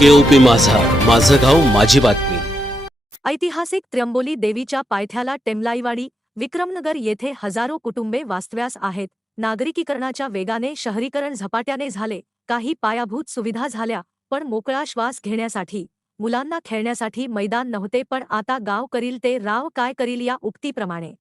केओपी माझा. माझं गाव माझी बातमी. ऐतिहासिक त्र्यंबोली देवीच्या पायथ्याला टेमलाईवाडी विक्रमनगर येथे हजारो कुटुंबे वास्तव्यास आहेत. नागरिकीकरणाच्या वेगाने शहरीकरण झपाट्याने झाले. काही पायाभूत सुविधा झाल्या पण मोकळा श्वास घेण्यासाठी मुलांना खेळण्यासाठी मैदान नव्हते पण आता गाव करील ते राव काय करील या उक्तीप्रमाणे.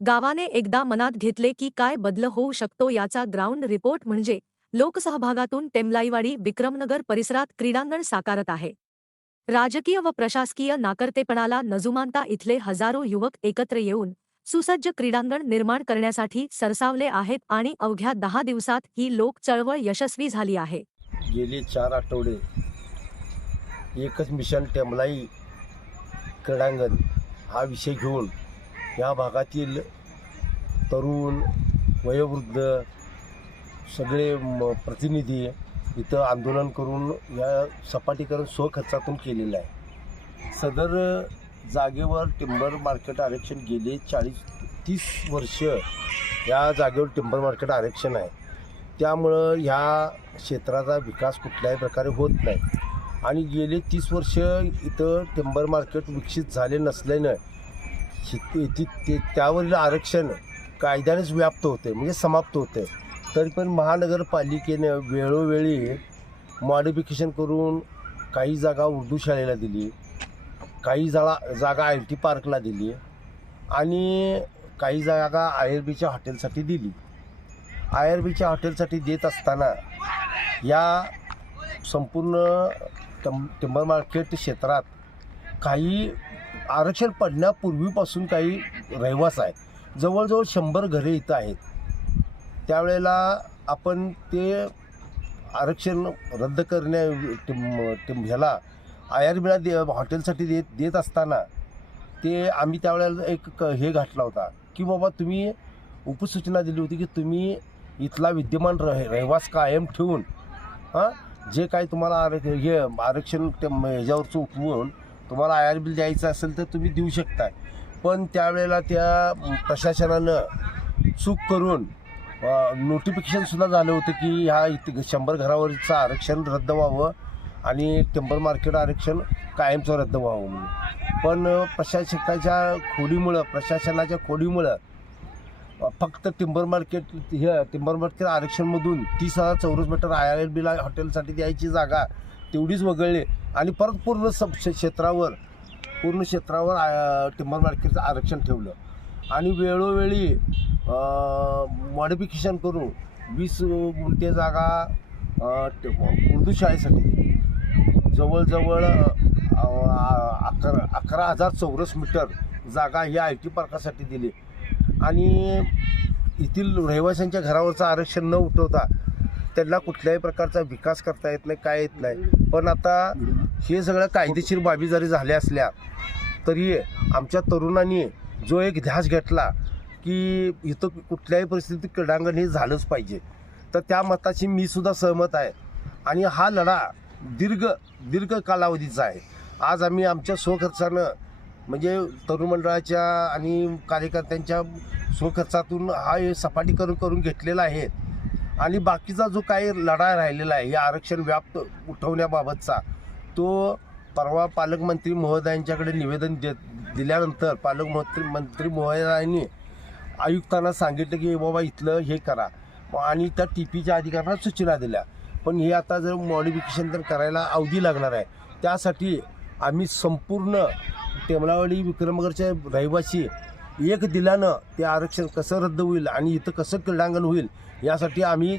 गावाने एकदा मनात घेतले की काय बदल होऊ शकतो याचा ग्राउंड रिपोर्ट म्हणजे लोकसहभागातून टेमलाईवाडी विक्रमनगर परिसरात क्रीडांगण साकारत आहे. राजकीय व प्रशासकीय नाकर्तेपणाला नजुमानता इथले हजारो युवक एकत्र येऊन सुसज्ज क्रीडांगण निर्माण करण्यासाठी सरसावले आहेत आणि अवघ्या दहा दिवसात ही लोक चळवळ यशस्वी झाली आहे. गेली चार आठवडे एकच मिशन टेमलाई क्रीडांगण हा विषय घेऊन या भागातील तरुण वयोवृद्ध सगळे म- प्रतिनिधी इथं आंदोलन करून या सपाटीकरण स्वखर्चातून केलेलं आहे. सदर जागेवर टिंबर मार्केट आरक्षण गेले चाळीस तीस वर्ष या जागेवर टिंबर मार्केट आरक्षण आहे. त्यामुळं ह्या क्षेत्राचा विकास कुठल्याही प्रकारे होत नाही. आणि गेले तीस वर्ष इथं टिंबर मार्केट विकसित झाले नसल्यानं शेती ते त्यावरील आरक्षण कायद्यानेच व्याप्त होते म्हणजे समाप्त होते तरी पण महानगरपालिकेनं वेळोवेळी मॉडिफिकेशन करून काही जागा उर्दू शाळेला दिली काही जागा जागा आय टी पार्कला दिली आणि काही जागा आय आर बीच्या हॉटेलसाठी दिली. आय आर बीच्या हॉटेलसाठी देत असताना या संपूर्ण टम टिंबर मार्केट क्षेत्रात काही आरक्षण पडण्यापूर्वीपासून काही रहिवास आहेत. जवळजवळ शंभर घरे इथं आहेत. त्यावेळेला आपण ते आरक्षण रद्द करण्या टिम ह्याला आय आर बीला दे हॉटेलसाठी देत देत असताना ते आम्ही त्यावेळेला एक क हे घातला होता की बाबा तुम्ही उपसूचना दिली होती की तुम्ही इथला विद्यमान रह रहिवास कायम ठेवून हां जे काही तुम्हाला आर हे आरक्षण ह्याच्यावरचं उठवून तुम्हाला आय आर बिल द्यायचं असेल तर तुम्ही देऊ शकता पण त्यावेळेला त्या प्रशासनानं चूक करून नोटिफिकेशनसुद्धा झालं होतं की ह्या इथे शंभर घरावरचं आरक्षण रद्द व्हावं आणि टिंबर मार्केट आरक्षण कायमचं रद्द व्हावं म्हणून. पण प्रशासकाच्या खोडीमुळं प्रशासनाच्या खोडीमुळं फक्त टिंबर मार्केट हे टिंबर मार्केट आरक्षणमधून तीस हजार चौरस मीटर आय आर बीला हॉटेलसाठी द्यायची जागा तेवढीच वगळली आणि परत पूर्ण सब क्षेत्रावर पूर्ण क्षेत्रावर टिंबर मार्केटचं आरक्षण ठेवलं. आणि वेळोवेळी मॉडिफिकेशन करून वीस गुंठे जागा उर्दू शाळेसाठी दिली. जवळजवळ अकरा अकरा हजार चौरस मीटर जागा ही आय टी पार्कासाठी दिली. आणि येथील रहिवाशांच्या घरावरचं आरक्षण न उठवता त्यांना कुठल्याही प्रकारचा विकास करता येत नाही काय येत नाही. पण आता हे सगळं कायदेशीर बाबी जरी झाल्या असल्या तरी आमच्या तरुणांनी जो एक ध्यास घेतला की इथं कुठल्याही परिस्थितीत क्रीडांगण हे झालंच पाहिजे. तर त्या मताशी मी सुद्धा सहमत आहे. आणि हा लढा दीर्घ दीर्घ कालावधीचा आहे. आज आम्ही आमच्या स्वखर्चानं म्हणजे तरुण मंडळाच्या आणि कार्यकर्त्यांच्या स्वखर्चातून हा हे सपाटीकरण करून घेतलेला आहे. आणि बाकीचा जो काही लढा राहिलेला आहे हे आरक्षण व्याप्त उठवण्याबाबतचा तो परवा पालकमंत्री महोदयांच्याकडे निवेदन दे दिल्यानंतर पालकमंत्री मंत्री महोदयांनी आयुक्तांना सांगितलं की बाबा इथलं हे करा. आणि त्या टी पीच्या अधिकाऱ्यांना सूचना दिल्या. पण हे आता जर मॉडिफिकेशन तर करायला अवधी लागणार आहे. त्यासाठी आम्ही संपूर्ण टेमलावाडी विक्रमगडचे रहिवासी एक दिल्यानं ते आरक्षण कसं रद्द होईल आणि इथं कसं क्रीडांगण होईल यासाठी आम्ही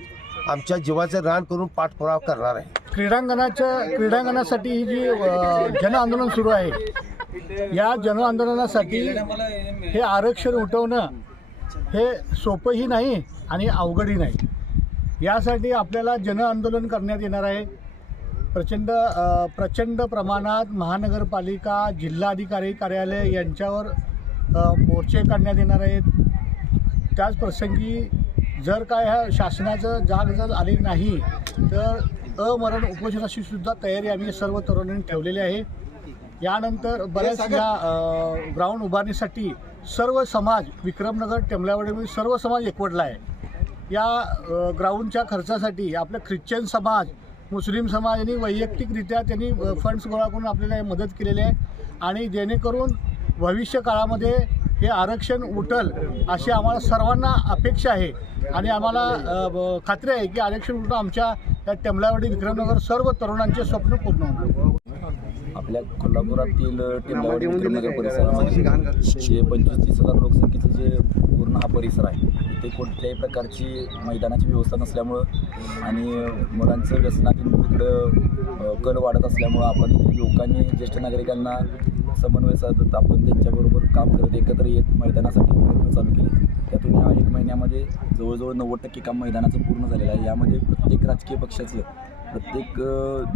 आमच्या जीवाचं रान करून पाठपुरावा करणार आहे. क्रीडांगणाच्या क्रीडांगणासाठी ही जी जन आंदोलन सुरू आहे या जन आंदोलनासाठी हे आरक्षण उठवणं हे सोपंही नाही आणि अवघडही नाही. यासाठी आपल्याला जन आंदोलन करण्यात येणार आहे. प्रचंड प्रचंड प्रमाणात महानगरपालिका जिल्हाधिकारी कार्यालय यांच्यावर मोर्चे काढण्यात येणार आहेत. त्याच प्रसंगी जर काय ह्या शासनाचं जाग जर आली नाही तर अमरण उपोषणाची सुद्धा तयारी आम्ही सर्व तरुणांनी ठेवलेली आहे. यानंतर बऱ्याच या ग्राउंड उभारणीसाठी सर्व समाज विक्रमनगर टेमलावाडीमध्ये सर्व समाज एकवटला आहे. या ग्राउंडच्या खर्चासाठी आपलं ख्रिश्चन समाज मुस्लिम समाजाने वैयक्तिकरित्या त्यांनी फंड्स गोळा करून आपल्याला हे मदत केलेली आहे. आणि जेणेकरून भविष्य काळामध्ये हे आरक्षण उठल अशी आम्हाला सर्वांना अपेक्षा आहे. आणि आम्हाला खात्री आहे की आरक्षण उठून आमच्या या टेमलावाडी विक्रमनगर सर्व तरुणांचे स्वप्न पूर्ण होणार. आपल्या कोल्हापुरातील परिसरामध्ये हे पंचवीस तीस हजार लोकसंख्येचं जे पूर्ण हा परिसर आहे इथे कोणत्याही प्रकारची मैदानाची व्यवस्था नसल्यामुळं आणि मुलांचं व्यसनातील इकडं अ, कल वाढत असल्यामुळं आपण युवकांनी ज्येष्ठ नागरिकांना समन्वय साधत आपण त्यांच्याबरोबर काम करत एकत्र येत मैदानासाठी प्रयत्न चालू केले. त्यातून या एक महिन्यामध्ये जवळजवळ नव्वद टक्के काम मैदानाचं पूर्ण झालेलं आहे. यामध्ये प्रत्येक राजकीय पक्षाचं प्रत्येक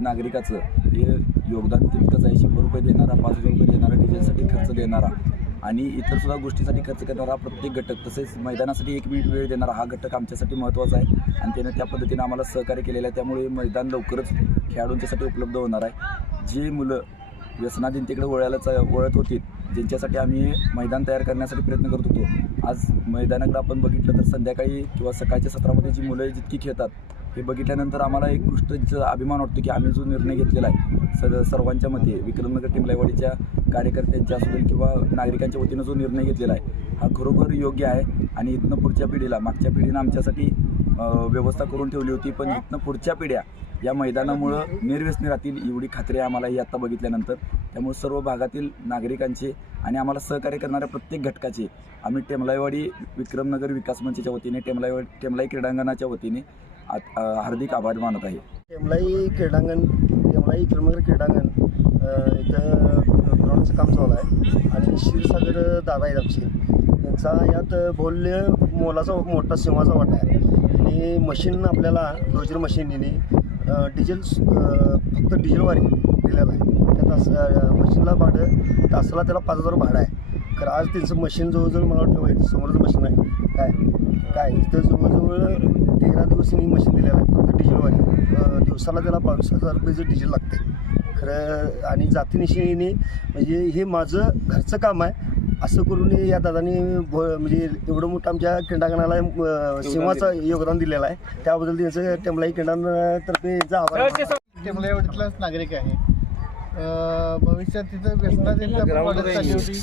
नागरिकाचं हे योगदान तितकंच आहे. शंभर रुपये देणारा पाच हजार रुपये देणारा डिझेलसाठी खर्च देणारा आणि इतर सुद्धा गोष्टीसाठी खर्च करणारा प्रत्येक घटक. तसेच मैदानासाठी एक मिनिट वेळ देणारा हा घटक आमच्यासाठी महत्त्वाचा आहे आणि त्याने त्या पद्धतीने आम्हाला सहकार्य केलेलं आहे. त्यामुळे मैदान लवकरच खेळाडूंच्यासाठी उपलब्ध होणार आहे. जे मुलं व्यसनाधीनतेकडे वळायला वळत होती ज्यांच्यासाठी आम्ही मैदान तयार करण्यासाठी प्रयत्न करत होतो. आज मैदानाकडे आपण बघितलं तर संध्याकाळी किंवा सकाळच्या सत्रामध्ये जी मुलं जितकी खेळतात हे बघितल्यानंतर आम्हाला एक गोष्टीचा अभिमान वाटतो की आम्ही जो निर्णय घेतलेला आहे सर सर्वांच्या मते विक्रमनगर टिमलाईवाडीच्या कार्यकर्त्यांच्या असू दे किंवा नागरिकांच्या वतीनं जो निर्णय घेतलेला आहे हा खरोखर योग्य आहे आणि इथनं पुढच्या पिढीला मागच्या पिढीनं आमच्यासाठी व्यवस्था करून ठेवली होती. पण इथनं पुढच्या पिढ्या या मैदानामुळं निर्व्यसनी राहतील एवढी खात्री आहे आम्हाला ही आत्ता बघितल्यानंतर. त्यामुळे सर्व भागातील नागरिकांचे आणि आम्हाला सहकार्य करणाऱ्या प्रत्येक घटकाचे आम्ही टेमलाईवाडी विक्रमनगर विकास मंचच्या वतीने टेमलाईवाडी टेमलाई क्रीडांगणाच्या वतीने हार्दिक आभार मानत आहे. टेमलाई क्रीडांगण टेमलाई विक्रमनगर क्रीडांगण इथं ग्राउंडचं काम चालू आहे. आणि क्षीरसागर दादा आहेत आमचे. त्यांचा यात बोल्य मोलाचा मोठा सिंहाचा वाटा आहे. आणि मशीन आपल्याला डोजर मशीन डिझेल फक्त डिझेलवारी दिलेलं आहे. त्या तास मशीनला भाडं तासाला त्याला पाच हजार भाडं आहे. खरं आज त्यांचं मशीन जवळजवळ मला वाटतं समोरचं मशीन आहे. काय? काय? इथं जवळजवळ तेरा दिवस मी मशीन दिलेलं आहे फक्त डिझेलवाली दिवसाला त्याला बावीस हजार रुपयाचं डिझेल लागते. खरं आणि जातीनिशीने म्हणजे हे माझं घरचं काम आहे असं करून या दादानी म्हणजे एवढं मोठं आमच्या क्रीडांगणाला सिंहाचं योगदान दिलेलं आहे. त्याबद्दल त्यांचं टेमलाई क्रीडांतर्फे यांचा आभार मानतो. नागरिक आहे. भविष्यात तिथं होती.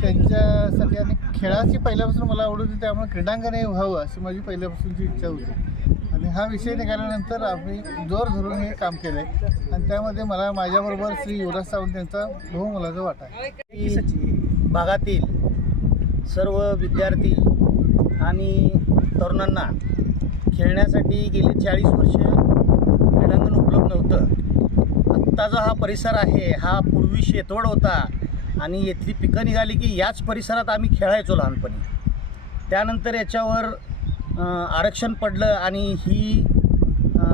त्यांच्यासाठी आणि खेळाची पहिल्यापासून मला आवडत होती त्यामुळे क्रीडांगण हे व्हावं अशी माझी पहिल्यापासूनची इच्छा होती. आणि हा विषय निघाल्यानंतर आम्ही जोर धरून हे काम केलं आहे आणि त्यामध्ये मला माझ्याबरोबर श्री युवराज सावंत यांचा बहुमोलाचा वाटा आहे. भागातील सर्व विद्यार्थी आणि तरुणांना खेळण्यासाठी गेली चाळीस वर्ष क्रीडांगण उपलब्ध नव्हतं. आत्ताचा हा परिसर आहे हा पूर्वी शेतवड होता आणि येथली पिकं निघाली की याच परिसरात आम्ही खेळायचो लहानपणी. त्यानंतर याच्यावर आरक्षण पडलं आणि ही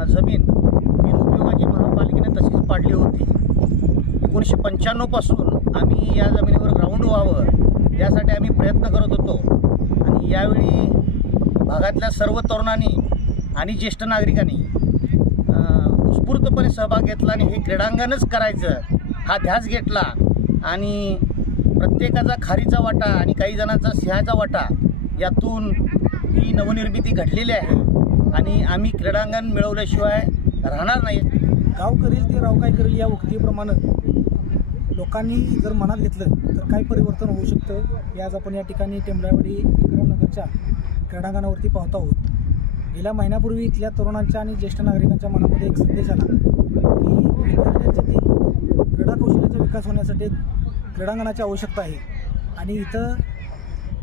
जमीन बिनउपयोगाची महापालिकेने तशीच पाडली होती. एकोणीसशे पंच्याण्णवपासून आम्ही या जमिनीवर ग्राउंड व्हावं यासाठी आम्ही प्रयत्न करत होतो. आणि यावेळी भागातल्या सर्व तरुणांनी आणि ज्येष्ठ नागरिकांनी उत्स्फूर्तपणे सहभाग घेतला आणि हे क्रीडांगणच करायचं हा ध्यास घेतला. आणि प्रत्येकाचा खारीचा वाटा आणि काही जणांचा सिंहाचा वाटा यातून ही नवनिर्मिती घडलेली आहे. आणि आम्ही क्रीडांगण मिळवल्याशिवाय राहणार नाही. गाव करेल ते राव काय करेल या उक्तीप्रमाणे लोकांनी जर मनात घेतलं तर काय परिवर्तन होऊ शकतं? हे आज आपण या ठिकाणी टेंबलावाडी विक्रमनगरच्या क्रीडांगणावरती पाहतो आहोत. गेल्या महिन्यापूर्वी इथल्या तरुणांच्या आणि ज्येष्ठ नागरिकांच्या मनामध्ये एक संदेश आला की विद्यार्थ्यांच्यातील क्रीडा कौशल्याचा विकास होण्यासाठी क्रीडांगणाची आवश्यकता आहे. आणि इथं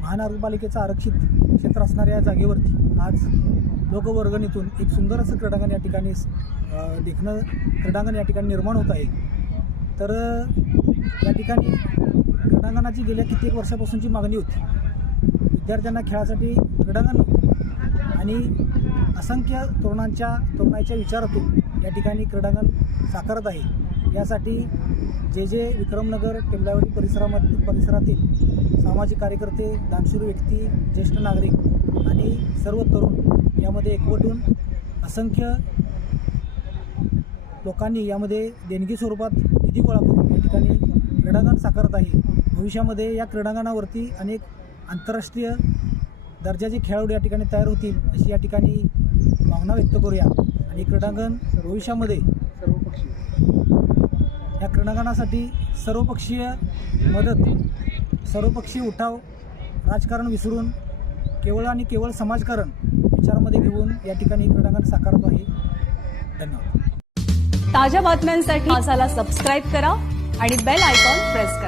महानगरपालिकेचं आरक्षित क्षेत्र असणाऱ्या या जागेवरती आज लोकवर्गणीतून एक सुंदर असं क्रीडांगण या ठिकाणी देखणं क्रीडांगण या ठिकाणी निर्माण होत आहे. तर या ठिकाणी क्रीडांगणाची गेल्या कित्येक वर्षापासूनची मागणी होती. विद्यार्थ्यांना खेळासाठी क्रीडांगण आणि असंख्य तरुणांच्या तरुणाच्या विचारातून या ठिकाणी क्रीडांगण साकारत आहे. यासाठी जे जे विक्रमनगर टेंबलावाडी परिसरामध्ये परिसरातील सामाजिक कार्यकर्ते दानशूर व्यक्ती ज्येष्ठ नागरिक आणि सर्व तरुण यामध्ये एकवटून असंख्य लोकांनी यामध्ये देणगी स्वरूपात निधी गोळा करून या ठिकाणी क्रीडांगण साकारत आहे. भविष्यामध्ये या क्रीडांगणावरती अनेक आंतरराष्ट्रीय दर्जाचे खेळाडू या ठिकाणी तयार होतील अशी या ठिकाणी भावना व्यक्त करूया. आणि क्रीडांगण भविष्यामध्ये सर्वपक्षीय या क्रीडांगणासाठी सर्वपक्षीय मदत सर्वपक्षीय उठाव राजकारण विसरून केवळ आणि केवळ समाजकारण विचारामध्ये घेऊन या ठिकाणी क्रीडांगण साकारतो आहे. धन्यवाद. ताज्या बातम्यांसाठी सबस्क्राईब करा आणि बेल आयकॉन प्रेस करा.